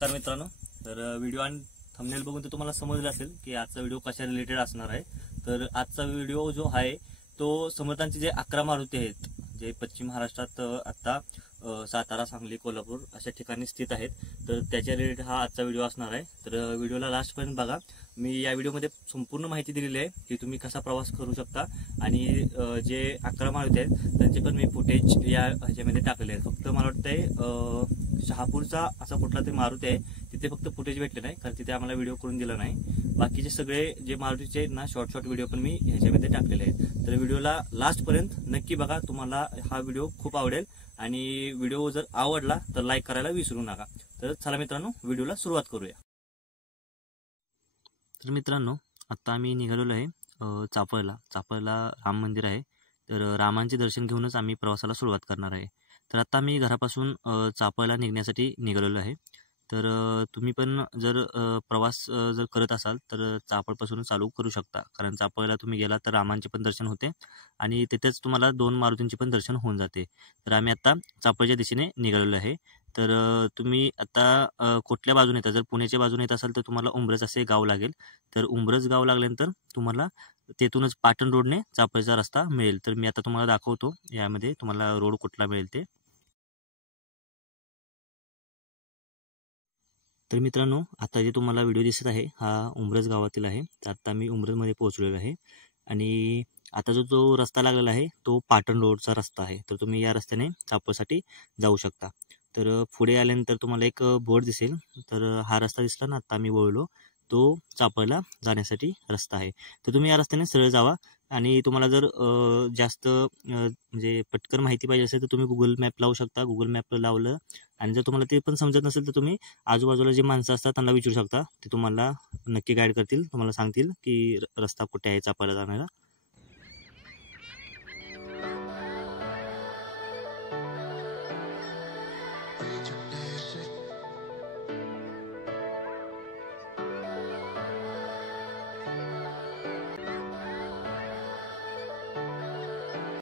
तर मित्रांनो, व्हिडिओ आणि थंबनेल बघून तर तुम्हाला समजलं असेल की आजचा व्हिडिओ कशा रिलेटेड असणार आहे। तर आजचा व्हिडिओ जो आहे तो समर्थांचे जे 11 मारुती आहेत जे पश्चिम महाराष्ट्रात आता सातारा, सांगली, कोल्हापूर अशा ठिकाणी स्थित आहेत, तर त्याच्या रिलेटेड हा आजचा व्हिडिओ असणार आहे। तर व्हिडिओला लास्टपर्यंत बघा। मी या व्हिडिओमध्ये संपूर्ण माहिती दिलेली आहे की तुम्ही कसा प्रवास करू शकता आणि जे 11 मारुती आहेत त्यांचे पण मी फुटेज या ह्याच्यामध्ये टाकले आहेत। फक्त मला वाटतंय शहापूरचा असा कुठला तरी मारुती आहे तिथे फक्त फुटेज भेटले नाही, कारण तिथे आम्हाला व्हिडिओ करून दिला नाही। बाकीचे सगळे जे मारुतीचे आहेत ना शॉर्ट व्हिडिओ पण मी ह्याच्यामध्ये टाकलेले आहेत। तर व्हिडिओला लास्टपर्यंत नक्की बघा, तुम्हाला हा व्हिडिओ खूप आवडेल आणि व्हिडिओ जर आवडला तर लाईक करायला विसरू नका। तर चला मित्रांनो, व्हिडिओला सुरुवात करूया। तर मित्रांनो, आता आम्ही निघालेलो आहे चाफळला राम मंदिर आहे। तर रामांचे दर्शन घेऊनच आम्ही प्रवासाला सुरुवात करणार आहे। तर आता आम्ही घरापासून चाफळला निघण्यासाठी निघालेलो आहे। तर तुम्ही पण जर प्रवास जर करत असाल तर चाफळपासून चालू करू शकता, कारण चाफळला तुम्ही गेला तर रामांचे पण दर्शन होते आणि तिथेच तुम्हाला 2 मारुतींचे पण दर्शन होऊन जाते। तर आम्ही आता चाफळच्या दिशेने निघालेलो आहे। तर तुम्ही आता कुठल्या बाजूने येता, जर पुण्याच्या बाजूने येत असाल तर तुम्हाला उंब्रज असे गाव लागेल। तर उंब्रज गाव लागल्यानंतर तुम्हाला तेथूनच पाटण रोडने चाफळचा रस्ता मिळेल। तर मी आता तुम्हाला दाखवतो यामध्ये तुम्हाला रोड कुठला मिळेल ते। तर मित्रांनो, आता जे तुम्हाला व्हिडिओ दिसत आहे हा उंब्रज गावातील आहे। तर आता मी उंब्रजमध्ये पोहोचलेलो आहे आणि आता जो रस्ता लागलेला आहे तो पाटण रोडचा रस्ता आहे। तर तुम्ही या रस्त्याने चाफळसाठी जाऊ शकता। तर पुढे आल्यानंतर तुम्हाला एक बोर्ड दिसेल। तर हा रस्ता दिसला ना, आता आम्ही वळलो तो चाफळला जाण्यासाठी रस्ता आहे। तर तुम्ही या रस्त्याने सरळ जावा आणि तुम्हाला जर जास्त म्हणजे पटकन माहिती पाहिजे असेल तर तुम्ही गुगल मॅप लावू शकता। गुगल मॅप लावलं आणि जर तुम्हाला ते पण समजत नसेल तर तुम्ही आजूबाजूला जे माणसं असतात त्यांना विचारू शकता, ते तुम्हाला नक्की गाईड करतील, तुम्हाला सांगतील की रस्ता कुठे आहे चाफळला जाणारा।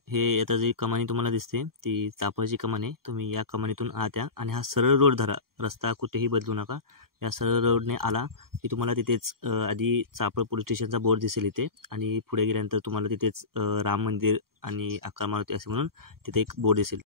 हे आता जी कमानी तुम्हाला दिसते ती चाफळची कमान आहे। तुम्ही या कमानीतून आत या आणि हा सरळ रोड धरा, रस्ता कुठेही बदलू नका। या सरळ रोडने आला की तुम्हाला तिथेच आधी चाफळ पोलीस स्टेशनचा बोर्ड दिसेल इथे, आणि पुढे गेल्यानंतर तुम्हाला तिथेच राम मंदिर आणि 11 मारुती असे म्हणून तिथे एक बोर्ड दिसेल।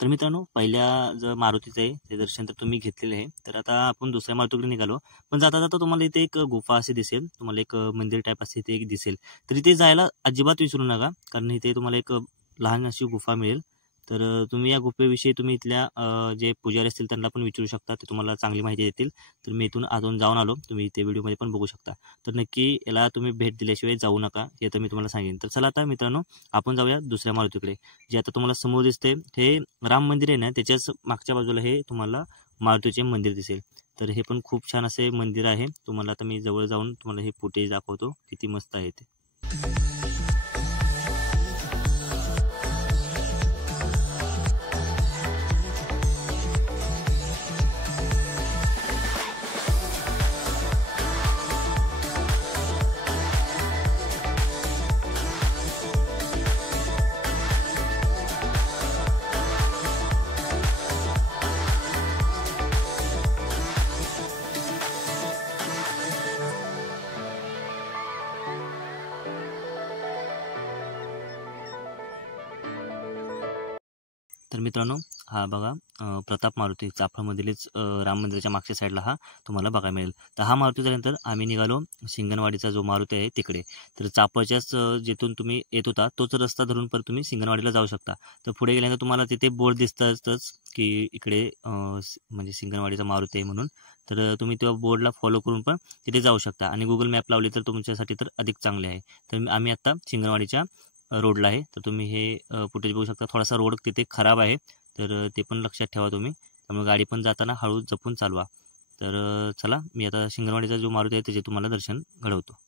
तर मित्रांनो, पहिल्या जर मारुतीचं आहे ते दर्शन तर तुम्ही घेतलेलं आहे। तर आता आपण दुसऱ्या मारुतीकडे निघालो, पण जाता जाता तुम्हाला इथे एक गुफा अशी दिसेल, तुम्हाला एक मंदिर टाईप असे इथे एक दिसेल। तर इथे जायला अजिबात विसरू नका, कारण इथे तुम्हाला एक लहान अशी गुफा मिळेल। तर तुम्ही या गुफेविषयी तुम्ही इथल्या जे पुजारी असतील त्यांना पण विचारू शकता, ते तुम्हाला चांगली माहिती देतील। तर मी इथून आतून जाऊन आलो, तुम्ही इथे व्हिडिओमध्ये पण बघू शकता। तर नक्की याला तुम्ही भेट दिल्याशिवाय जाऊ नका, हे तर मी तुम्हाला सांगेन। तर चला आता मित्रांनो, आपण जाऊया दुसऱ्या मारुतीकडे, जे आता तुम्हाला समोर दिसते हे राम मंदिर आहे ना, त्याच्याच मागच्या बाजूला हे तुम्हाला मारुतीचे मंदिर दिसेल। तर हे पण खूप छान असे मंदिर आहे। तुम्हाला आता मी जवळ जाऊन तुम्हाला हे फुटेज दाखवतो, किती मस्त आहे ते। तर मित्रांनो, हा बघा प्रताप मारुती चाफळमधीलच राम मंदिराच्या मागच्या साईडला हा तुम्हाला बघायला मिळेल। तर हा मारुती झाल्यानंतर आम्ही निघालो सिंगणवाडीचा जो मारुती आहे तिकडे। तर चाफळच्याच जिथून तुम्ही येत होता तोच रस्ता धरून पण तुम्ही सिंगणवाडीला जाऊ शकता। तर पुढे गेल्यानंतर तुम्हाला तिथे बोर्ड दिसतातच की इकडे म्हणजे सिंगणवाडीचा मारुती आहे म्हणून। तर तुम्ही त्या बोर्डला फॉलो करून पण तिथे जाऊ शकता आणि गुगल मॅप लावली तर तुमच्यासाठी तर अधिक चांगले आहे। तर आम्ही आता सिंगणवाडीच्या रोडला आहे। तर तुम्ही हे फुटेज बघू शकता। थोडासा रोड तिथे खराब आहे, तर ते पण लक्षात ठेवा तुम्ही। त्यामुळे गाडी पण जाताना हळू जपून चालवा। तर चला, मी आता सिंगणवाडीचा जो मारुती आहे त्याचे तुम्हाला दर्शन घडवतो।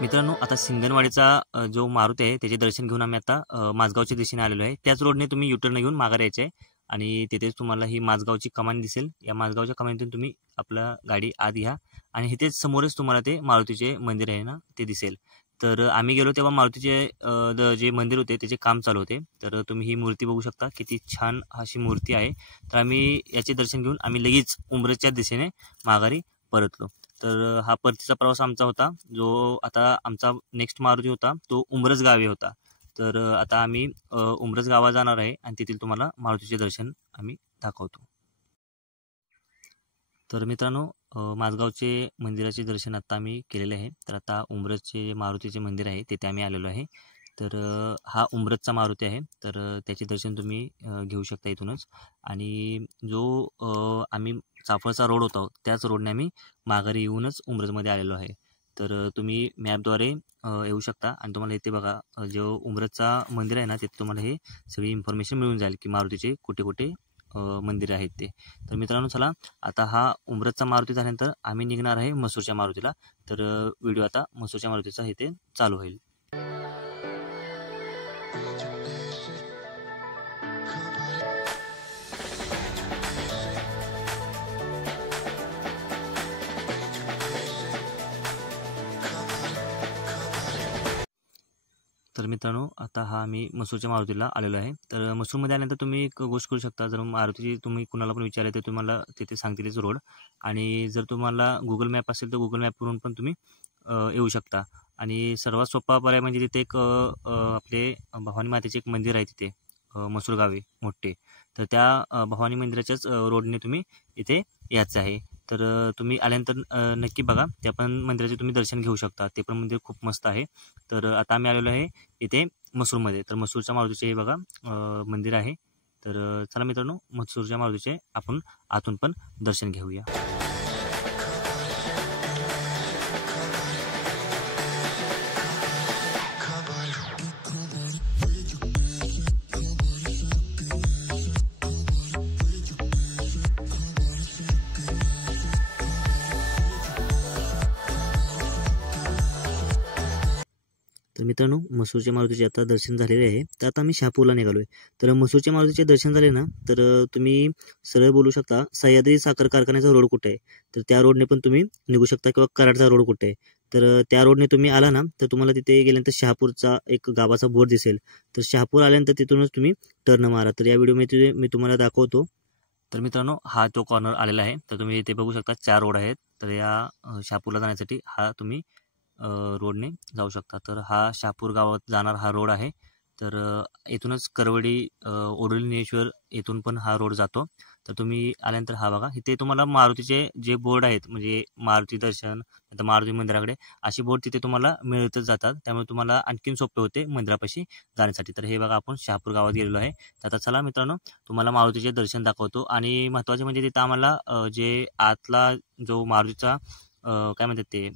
मित्रांनो, आता सिंगणवाडीचा जो मारुती आहे त्याचे दर्शन घेऊन आम्ही आता माझगावच्या दिशेने आलेलो आहे। त्याच रोडने तुम्ही युटर्न घेऊन माघार यायचे आहे आणि तिथेच तुम्हाला ही माझगावची कमान दिसेल। या माझगावच्या कमानीतून तुम्ही आपला गाडी आत घ्या आणि इथेच समोरच तुम्हाला ते मारुतीचे मंदिर आहे ना ते दिसेल। तर आम्ही गेलो तेव्हा मारुतीचे जे मंदिर होते त्याचे काम चालू होते। तर तुम्ही ही मूर्ती बघू शकता, किती छान अशी मूर्ती आहे। तर आम्ही याचे दर्शन घेऊन आम्ही लगेच उंब्रजच्या दिशेने माघारी परतलो। तर हा परतीचा प्रवास आमचा होता। जो आता आमचा नेक्स्ट मारुती होता तो उंब्रज गावी होता। तर आता आम्ही उंब्रज गावात जाणार आहे आणि तेथील तुम्हाला मारुतीचे दर्शन आम्ही दाखवतो। तर मित्रांनो, माझगावचे मंदिराचे दर्शन आता आम्ही केलेले आहे। तर आता उंब्रजचे मारुतीचे मंदिर आहे तिथे आम्ही आलेलो आहे। तर हा उंब्रजचा मारुती आहे। तर त्याचे दर्शन तुम्ही घेऊ शकता इथूनच। आणि जो आम्ही चाफळचा रोड होता त्याच रोडने आम्ही माघारी येऊनच उंब्रजमध्ये आलेलो आहे। तर तुम्ही मॅपद्वारे येऊ शकता आणि तुम्हाला इथे बघा जो उंब्रजचा मंदिर आहे ना तिथे तुम्हाला हे सगळी इन्फॉर्मेशन मिळून जाईल की मारुतीचे कुठे कुठे मंदिर आहेत ते। तर मित्रांनो, चला आता हा उंब्रजचा मारुती झाल्यानंतर आम्ही निघणार आहे मसूरच्या मारुतीला। तर व्हिडिओ आता मसूरच्या मारुतीचा इथे चालू होईल। तर मित्रांनो, आता हा आम्ही मसूरच्या मारुतीला आलेलो आहे। तर मसूरमध्ये आल्यानंतर तुम्ही एक गोष्ट करू शकता, जर मारुतीची तुम्ही कुणाला पण विचारले तर तुम्हाला तिथे सांगतीलच रोड। आणि जर तुम्हाला गुगल मॅप असेल तर गुगल मॅपवरून पण तुम्ही येऊ शकता। आणि सर्वात सोपा पर्याय म्हणजे तिथे एक आपले भवानी मातेचे एक मंदिर आहे तिथे मसूर गावी मोठे। तर त्या भवानी मंदिराच्याच रोडने तुम्ही इथे यायचं आहे। तर तुम्ही आल्यानंतर नक्की बघा, त्या पण मंदिराचे तुम्ही दर्शन घेऊ शकता। ते पण मंदिर खूप मस्त आहे। तर आता आम्ही आलेलो आहे इथे मसूरमध्ये। तर मसूरच्या मारुतीचे हे बघा मंदिर आहे। तर चला मित्रांनो, मसूरच्या मारुतीचे आपण आतून पण दर्शन घेऊया। तर मित्रांनो, मसूरच्या मारुतीचे आता दर्शन झालेले आहे। तर आता आम्ही शहापूरला निघालोय। तर मसूरच्या मारुतीचे दर्शन झाले ना तर तुम्ही सरळ बोलू शकता सह्याद्री साखर कारखान्याचा रोड कुठे आहे, तर त्या रोडने पण तुम्ही निघू शकता, किंवा कराडचा रोड कुठे आहे तर त्या रोडने तुम्ही आला ना तर तुम्हाला तिथे गेल्यानंतर शहापूरचा एक गावाचा बोर्ड दिसेल। तर शहापूर आल्यानंतर तिथूनच तुम्ही टर्न मारा। तर या व्हिडिओमध्ये मी तुम्हाला दाखवतो। तर मित्रांनो, हा तो कॉर्नर आलेला आहे। तर तुम्ही इथे बघू शकता 4 रोड आहेत। तर या शहापूरला जाण्यासाठी हा तुम्ही रोडने जाऊ शकता। तर हा शहापूर गावात जाणार हा रोड आहे। तर इथूनच करवडी ओडुलिनेश्वर येथून पण हा रोड जातो। तर तुम्ही आल्यानंतर हा बघा, इथे तुम्हाला मारुतीचे जे बोर्ड आहेत, म्हणजे मारुती दर्शन, आता मारुती मंदिराकडे अशी बोर्ड तिथे तुम्हाला मिळतच जातात। त्यामुळे तुम्हाला आणखीन सोपे होते मंदिरापाशी जाण्यासाठी। तर हे बघा, आपण शहापूर गावात गेलेलो आहे। तर आता चला मित्रांनो, तुम्हाला मारुतीचे दर्शन दाखवतो। आणि महत्त्वाचे म्हणजे तिथं आम्हाला जे आतला जो मारुतीचा काय म्हणतात ते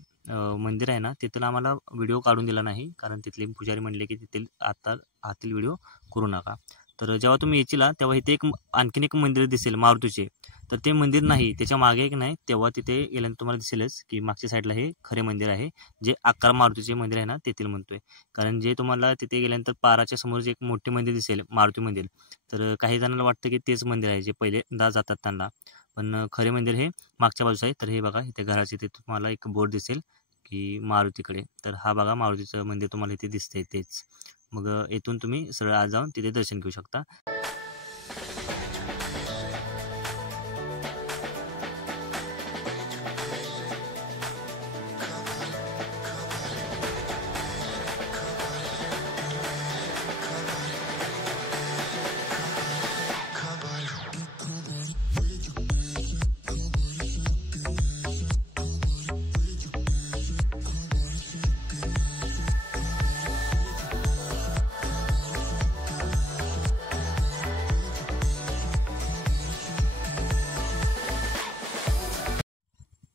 मंदिर आहे ना, तिथून आम्हाला व्हिडिओ काढून दिला नाही, कारण तिथले पुजारी म्हणले की तिथील आतील व्हिडिओ करू नका। तर जेव्हा तुम्ही येचीला तेव्हा इथे आणखीन एक मंदिर दिसेल मारुतीचे। तर ते मंदिर नाही, त्याच्या मागे एक नाही, तेव्हा तिथे गेल्यानंतर तुम्हाला दिसेलच की मागच्या साईडला हे खरे मंदिर आहे, जे 11 मारुतीचे मंदिर आहे ना, तेथील म्हणतोय। कारण जे तुम्हाला तिथे गेल्यानंतर पाराच्या समोर जे एक मोठे मंदिर दिसेल, मारुती मंदिर, तर काही जणांना वाटतं की तेच मंदिर आहे जे पहिल्यांदा जातात त्यांना, पण खरे मंदिर हे मागच्या बाजूस आहे। तर हे बघा, इथे घराचे तिथे तुम्हाला एक बोर्ड दिसेल की मारुतीकडे। तर हा बघा, मारुतीचं मंदिर तुम्हाला इथे दिसतंय तेच। मग इथून तुम्ही सरळ आज जाऊन तिथे दर्शन घेऊ शकता।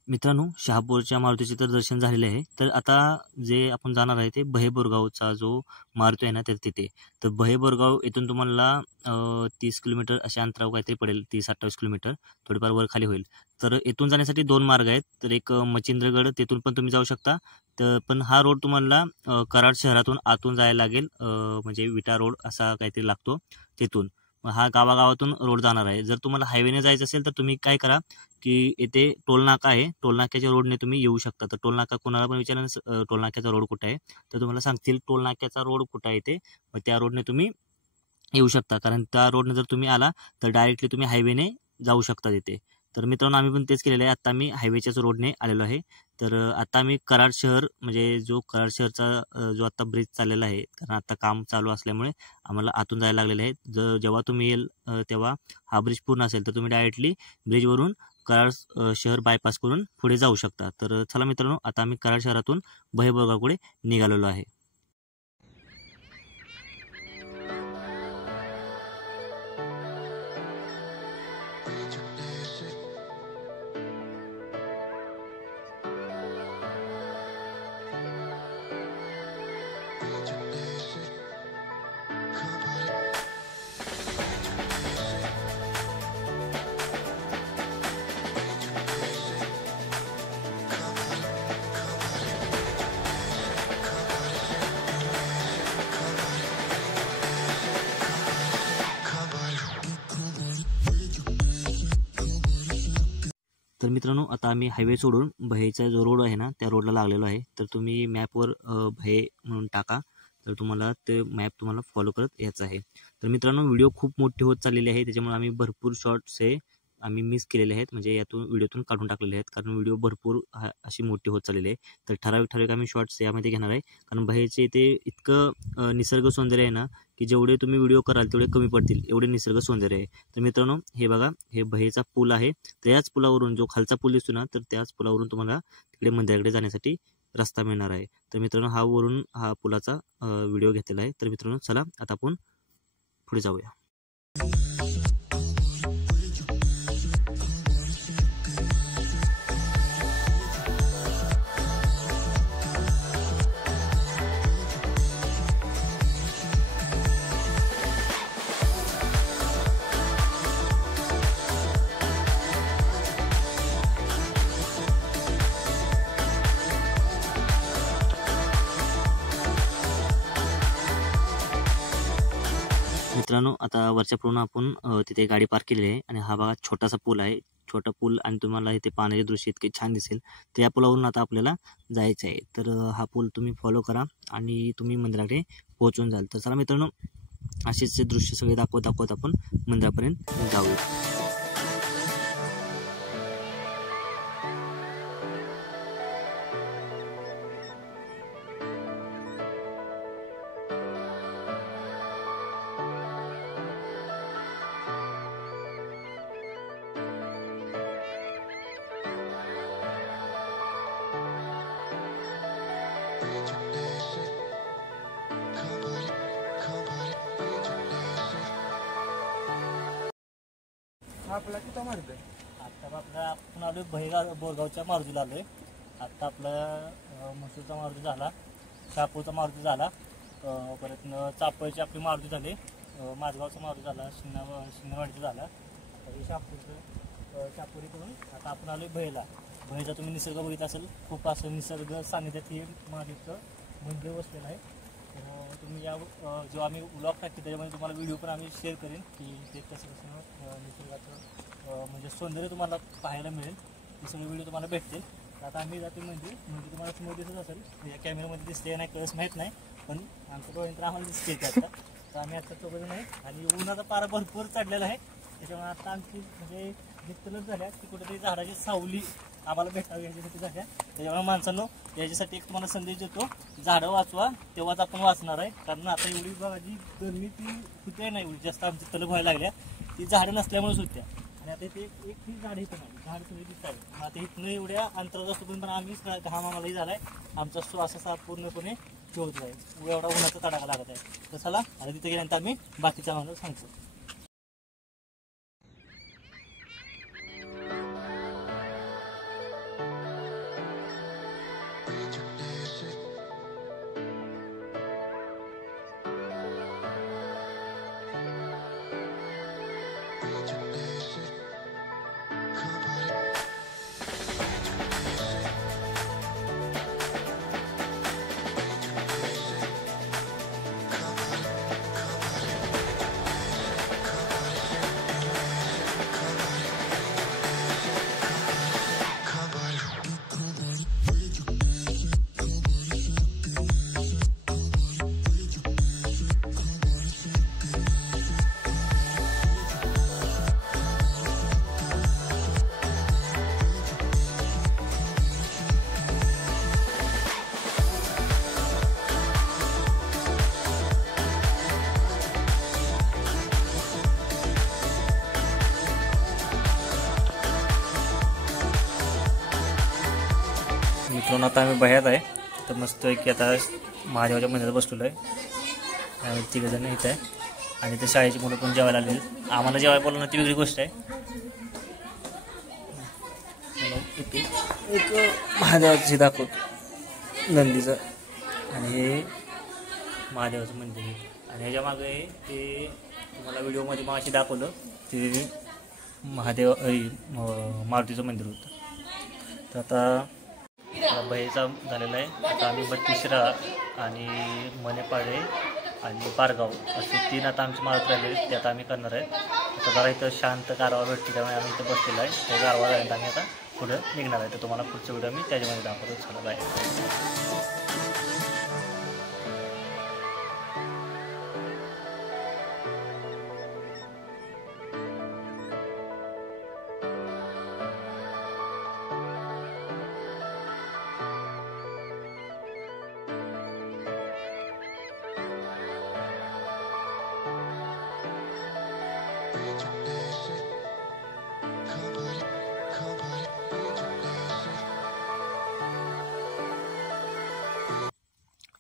मित्रांनो, शहापूरच्या मारुतीचे तर दर्शन झालेले आहे। तर आता जे आपण जाणार आहे ते बहेबोरगावचा जो मारुती आहे ना, तर तिथे। तर बहेबोरगाव इथून तुम्हाला 30 किलोमीटर अशा अंतरावर काहीतरी पडेल, 30-28 किलोमीटर, थोडीफार वर खाली होईल। तर इथून जाण्यासाठी 2 मार्ग आहेत। तर एक मच्छिंद्रगड, तिथून पण तुम्ही जाऊ शकता। तर पण हा रोड तुम्हाला कराड शहरातून आतून जायला लागेल, म्हणजे विटा रोड असा काहीतरी लागतो तिथून। हा गावागावातून रोड जाणार आहे। जर तुम्हाला हायवेने जायचं असेल तर तुम्ही काय करा की इथे टोलनाका आहे, टोलनाक्याच्या रोडने तुम्ही येऊ शकता। तर टोलनाका कोणाला पण विचारलं टोलनाक्याचा रोड कुठे आहे, तर तुम्हाला सांगतील टोलनाक्याचा रोड कुठे आहे ते, मग त्या रोडने तुम्ही येऊ शकता। कारण त्या रोडने जर तुम्ही आला तर डायरेक्टली तुम्ही हायवेने जाऊ शकता तिथे। तर मित्रांनो, आम्ही पण तेच केलेलं आहे। आता मी हायवेच्याच रोडने आलेलो आहे। तर आता आम्ही कराड शहर, म्हणजे जो कराड शहरचा जो आता ब्रिज चाललेला आहे, कारण आता काम चालू असल्यामुळे आम्हाला आतून जायला लागलेलं आहे। जेव्हा तुम्ही येईल तेव्हा हा ब्रिज पूर्ण असेल तर तुम्ही डायरेक्टली ब्रिजवरून कराड शहर बायपास करून पुढे जाऊ शकता। तर चला मित्रांनो, आता आम्ही कराड शहरातून बहेबोरगावकडे निघालेलो आहे। तर मित्रांनो, आता आम्ही हायवे सोडून बहेचा जो रोड आहे ना, त्या रोडला लागलेलो आहे। तर तुम्ही मॅपवर बहे म्हणून टाका, तर तुम्हाला ते मॅप तुम्हाला फॉलो करत यायचं आहे। तर मित्रांनो, व्हिडिओ खूप मोठी होत चाललेली आहे, त्याच्यामुळे आम्ही भरपूर शॉर्ट्स हे आम्ही मिस केलेले आहेत, म्हणजे यातून व्हिडिओतून काढून टाकलेले आहेत, कारण व्हिडिओ भरपूर अशी मोठी होत चाललेली आहे। तर ठराविक आम्ही शॉर्ट्स यामध्ये घेणार आहे, कारण बहेचे ते इतकं निसर्ग सौंदर्य आहे ना, की जेवढे तुम्ही व्हिडिओ कराल तेवढे कमी पडतील, एवढे निसर्ग सौंदर्य आहे। तर मित्रांनो, हे बघा, हे बहेचा पूल आहे। त्याच पुलावरून जो खालचा पूल दिसतो ना, तर त्याच पुलावरून तुम्हाला तिकडे मंदिराकडे जाण्यासाठी रस्ता मिळणार आहे। तर मित्रांनो, हा पुलाचा व्हिडिओ घेतलेला आहे। तर मित्रांनो, चला आता आपण पुढे जाऊया। मित्रांनो, आता वरच्या पूर्ण आपण तिथे गाडी पार्क केलेली आहे, आणि हा बघा छोटासा पूल आहे, छोटा पूल, आणि तुम्हाला इथे पाण्याचे दृश्य इतके छान दिसेल। तर या पुलावरून आता आपल्याला जायचं आहे। तर हा पूल तुम्ही फॉलो करा आणि तुम्ही मंदिराकडे पोहोचून जाल। तर चला मित्रांनो, असेच दृश्य सगळे दाखवत आपण मंदिरापर्यंत जाऊया। आपला किती मारतोय? आता आपला आपण आलोय बोरगावच्या मारुतीला आलोय. आत्ता आपला मसूरचा मारुती झाला, शापूरचा मारुती झाला, परत चापळची आपली मारुती झाली, माझगावचा मारुती झाला, शिंगणवाडीचा झाला. आता शापुरी करून आता आपण आलोय भयला. भयचा तुम्ही निसर्ग बघितला असेल, खूप असं निसर्ग सानिध्यात हे महादेवचं मंदिर बसलेलं आहे. तुम्ही या जो आम्ही व्लॉग टाकतो त्याच्यामध्ये तुम्हाला व्हिडिओ पण आम्ही शेअर करेन की ते कसं कसं निसर्गाचं म्हणजे सौंदर्य तुम्हाला पाहायला मिळेल. ते सगळे व्हिडिओ तुम्हाला भेटतील. आता आम्ही जातो म्हणजे तुम्हाला समोर दिसत असेल, या कॅमेऱ्यामध्ये दिसते नाही कळस माहीत नाही, पण आमच्या डोळ्यांतर आम्हाला दिसते आता. तर आम्ही आता चौघजण आहे आणि उन्हाचा पारा भरपूर चढलेला आहे. त्याच्यामुळे आता आमची म्हणजे निघतलच झाल्या की कुठेतरी झाडाची सावली आम्हाला भेटावी याच्यासाठी झाल्या. त्याच्यामुळे माणसांनो याच्यासाठी एक तुम्हाला संदेश देतो, झाडं वाचवा तेव्हाच आपण वाचणार आहे. कारण आता एवढी बघा जी गरमी ती होते नाही, एवढी जास्त आमची तलब व्हायला लागल्या, ती झाडं नसल्यामुळेच होत्या. आणि आता इथे एक ही झाड इथं नाही, झाड सगळी दिसतात. आता इथनं एवढ्या अंतरात असतो पण आम्ही घाम आम्हालाही झालाय, आमचा श्वास असा पूर्णपणे ठेवत आहे, एवढा उन्हाचा तडाखा लागत आहे. तर चला आता तिथे गेल्यानंतर आम्ही बाकीच्या आम्हाला सांगतो. मित्रांनो आता आम्ही बाहेर आहे, तर मस्त आहे की आता महादेवाच्या मंदिरात बसलेलो आहे. आम्ही तिघजण इथं आहे आणि ते शाळेची मुलं पण जेवायला आलेली. आम्हाला जेवायला बोलणं ती वेगळी गोष्ट आहे. इथे एक महादेवाची दाखवतो नंदीचं आणि हे महादेवाचं मंदिर आहे. आणि ह्याच्या मागे ते तुम्हाला व्हिडिओमध्ये मागाशी दाखवलं ते महादेव मारुतीचं मंदिर होतं. तर आता बहेचा झालेला आहे. आता आम्ही बत्तीसरा आणि मनेपाळे आणि पारगाव असे 3 आता आमचे मार्ग राहिले, ते आता आम्ही करणार आहे. आता जरा इथं शांत गारवा भेटते त्यामुळे आम्ही इथं बसलेलं आहे. त्या गारवा झाल्यानंतर आम्ही आता पुढं निघणार आहे. तर तुम्हाला पुढचा व्हिडिओ मी त्याच्यामध्ये दाखवतो. चला बाय.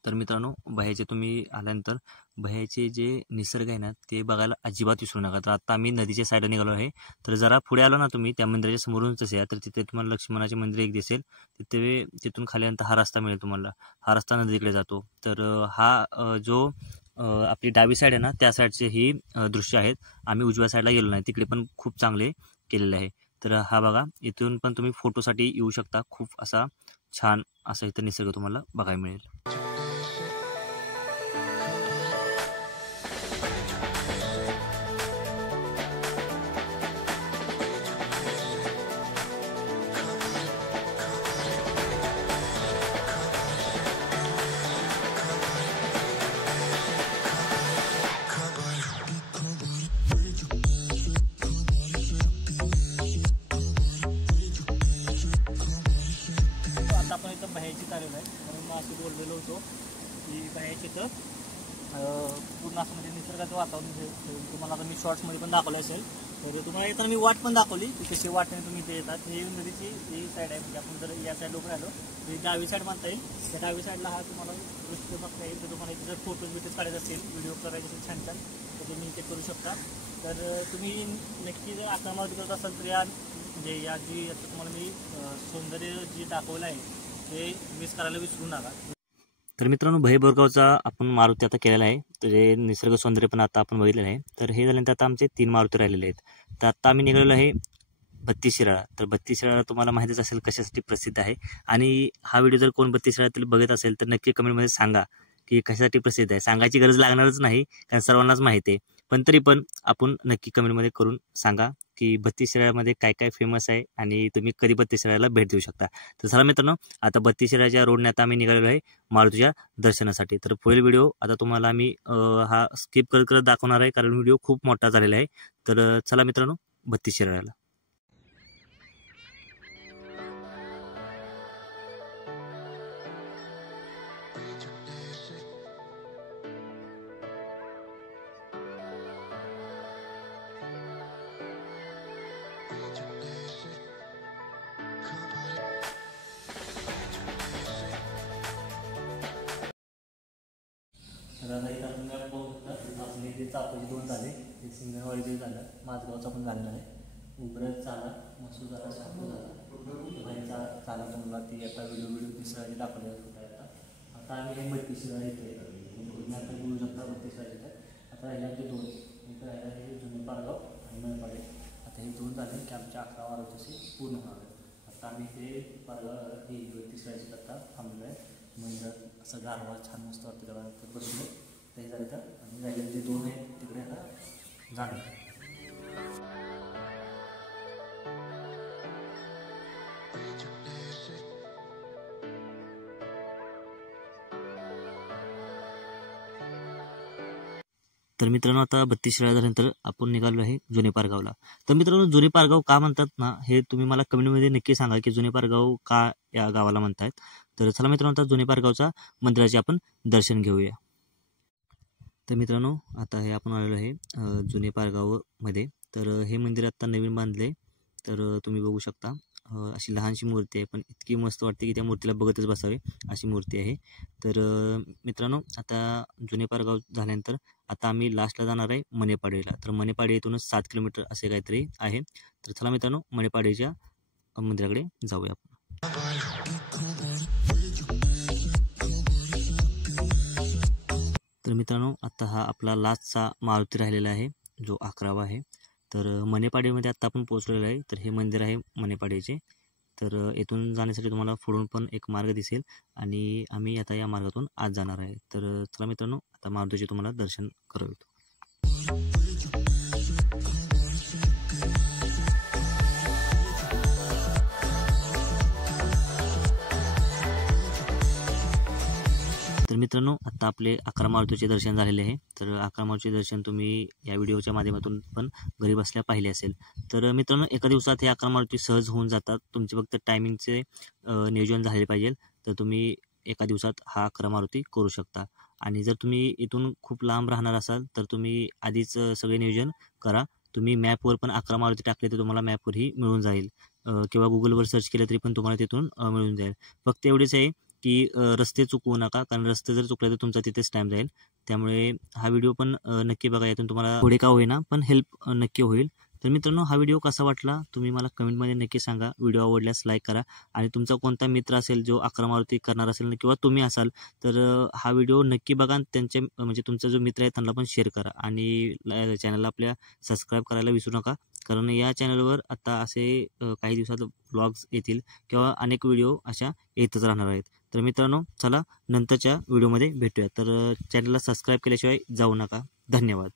तर मित्रांनो बह्याचे तुम्ही आल्यानंतर बह्याचे जे निसर्ग आहे ना ते बघायला अजिबात विसरू नका. तर आता आम्ही नदीच्या साईडला निघालो आहे. तर जरा पुढे आलो ना तुम्ही त्या मंदिराच्या समोरूनच या, तर तिथे तुम्हाला लक्ष्मणाचे मंदिर एक दिसेल. तिथून खाली नंतर हा रस्ता मिळेल तुम्हाला, हा रस्ता नदीकडे जातो. तर हा जो आपली डावी साईड आहे ना त्या साईडचे ही दृश्य आहेत. आम्ही उजव्या साईडला गेलो नाही, तिकडे पण खूप चांगले केलेले आहे. तर हा बघा, इथून पण तुम्ही फोटोसाठी येऊ शकता. खूप असा छान असा इथं निसर्ग तुम्हाला बघायला मिळेल. आपण इथं बाहेरची चालवलं आहे, म्हणून मग असं बोललेलो होतो की बाहेरची तर पूर्ण असं म्हणजे निसर्गाचं वातावरण तुम्हाला आता मी शॉर्ट्समध्ये पण दाखवलं असेल तर तुम्हाला येताना मी वाट पण दाखवली की कशी वाटेने तुम्ही इथे येतात. ही नदीची ही साईड आहे, म्हणजे आपण जर या साईड लोक राहिलो तर डावी साईड म्हणता येईल. त्या डावी साईडला हा तुम्हाला दृश्य बघता येईल. तर तुम्हाला इथे जर फोटोज बिटोज काढायचे असेल, व्हिडिओ करायचे असेल छान छान, तर तुम्ही इथे करू शकता. तर तुम्ही नक्की जर आक्रमण करत असाल तर या म्हणजे या जी आता तुम्हाला मी सौंदर्य जी दाखवलं आहे ते मिस करायला विसरू नका. तर मित्रांनो, भै बोरगावचा आपण मारुती आता केलेला आहे. तर हे निसर्ग सौंदर्य पण आता आपण बघितलेलं आहे. तर हे झाल्यानंतर आता आमचे 3 मारुती राहिलेले आहेत. तर आता आम्ही निघालेलो आहे बत्तीस शिराळा. तर बत्तीस शिराळा तुम्हाला माहितीच असेल कशासाठी प्रसिद्ध आहे. आणि हा व्हिडिओ जर कोण बत्तीस शिराळातील बघत असेल तर नक्की कमेंटमध्ये सांगा की कशासाठी प्रसिद्ध आहे. सांगायची गरज लागणारच नाही, कारण सर्वांनाच माहिती आहे. पण तरी पण आपण नक्की कमेंटमध्ये करून सांगा की बत्तीस शिराळ्यामध्ये काय काय फेमस आहे आणि तुम्ही कधी बत्तीस शिराळ्याला भेट देऊ शकता. तर चला मित्रांनो, आता बत्तीस शिराळ्याच्या रोडने आता आम्ही निघालेलो आहे मारुतीच्या दर्शनासाठी. तर पुढील व्हिडिओ आता तुम्हाला आम्ही हा स्किप करत करत दाखवणार आहे, कारण व्हिडिओ खूप मोठा झालेला आहे. तर चला मित्रांनो, बत्तीस शिराळ्याला. तर आता इथं आपण मॅप पाहू शकता. आपले इथे चापोली 2 झाले, एक सिंगणवाडी 2 झालं, माझगावचा पण झालेला आहे, उबरत झाला, मसूर झाला, शापू झाला, चाला तुम्हाला ती आता व्हिडिओ तिसरा दाखवले होता. आता आम्ही हे 32 शिराळे येते आता बोलू शकता. 32 शिराळे आता राहिल्या ते 2 इथं राहिला हे जुने पारगाव आणि मनपाडे. आता हे 2 झाले की आमच्या 11 वार तशी पूर्ण होणार आहे. आता आम्ही ते पारगाव हे 32 शिराळेची आता थांबलो आहे. मंदिरात असं गारवा छान मस्त वाटतं तेव्हा बसलो ते झालं. तर आणि राहिलेले जे 2 आहेत तिकडे आता जाणार. तर मित्रांनो, आता 32 शिराळा झाल्यानंतर आपण निघालो आहे जुने पारगावला. तर मित्रांनो, जुने पारगाव का म्हणतात ना, हे तुम्ही मला कमेंटमध्ये नक्की सांगा की जुने पारगाव का या गावाला म्हणतायत. तर चला मित्रांनो, आता जुने पारगावचा मंदिराचे आपण दर्शन घेऊया. तर मित्रांनो, आता हे आपण आलेलो आहे जुने पारगावमध्ये. तर हे मंदिर आता नवीन बांधले. तर तुम्ही बघू शकता अशी लहानशी मूर्ती आहे, पण इतकी मस्त वाटते की त्या मूर्तीला बघतच बसावे अशी मूर्ती आहे. तर मित्रांनो, आता जुने पारगाव झाल्यानंतर आता आम्ही लास्टला जाणार आहे मणेपाडीला. तर मणेपाडी येथूनच 7 किलोमीटर असे काहीतरी आहे. तर चला मित्रांनो, मणेपाडीच्या मंदिराकडे जाऊया आपण. तर मित्रांनो, आता हा आपला लास्टचा मारुती राहिलेला आहे, जो 11वा आहे. तर मणेपाडीमध्ये आता आपण पोहोचलेलो आहे. तर हे मंदिर आहे मणेपाडीचे. तर येथून जाण्यासाठी तुम्हाला पुढून पण एक मार्ग दिसेल आणि आम्ही आता या मार्गातून आज जाणार आहे. तर चला मित्रांनो, आता मारुतीचे तुम्हाला दर्शन करवतो. तर मित्रांनो, आता आपले 11 मारुतीचे दर्शन झालेले आहे. तर 11 मारुतीचे दर्शन तुम्ही या व्हिडिओच्या माध्यमातून पण घरी बसल्या पाहिले असेल. तर मित्रांनो, एका दिवसात हे 11 मारुती सहज होऊन जातात. तुमचे फक्त टायमिंगचे नियोजन झाले पाहिजे, तर तुम्ही एका दिवसात हा 11 मारुती करू शकता. आणि जर तुम्ही इथून खूप लांब राहणार असाल तर तुम्ही आधीच सगळे नियोजन करा. तुम्ही मॅपवर पण 11 मारुती टाकले तर तुम्हाला मॅपवरही मिळून जाईल, किंवा गुगलवर सर्च केलं तरी पण तुम्हाला तिथून मिळून जाईल. फक्त एवढेच आहे की रस्ते चुकवू नका, कारण रस्ते जर चुकले तर तुमचा तिथेच टाईम जाईल. त्यामुळे हा व्हिडिओ पण नक्की बघा. यातून तुम्हाला थोडे का होईना पण हेल्प नक्की होईल. तर मित्रांनो, हा व्हिडिओ कसा वाटला तुम्ही मला कमेंटमध्ये नक्की सांगा. व्हिडिओ आवडल्यास लाईक करा आणि तुमचा कोणता मित्र असेल जो 11 मारुती करणार असेल किंवा तुम्ही असाल तर हा व्हिडिओ नक्की बघा आणि त्यांचे म्हणजे तुमचा जो मित्र आहे त्यांना पण शेअर करा. आणि चॅनलला आपल्या सबस्क्राईब करायला विसरू नका, कारण या चॅनलवर आता असे काही दिवसात व्लॉग्स येतील किंवा अनेक व्हिडिओ अशा येतच राहणार आहेत. तर मित्रांनो, चला नंतरच्या व्हिडिओमध्ये भेटूया. तर चॅनलला सबस्क्राईब केल्याशिवाय जाऊ नका. धन्यवाद.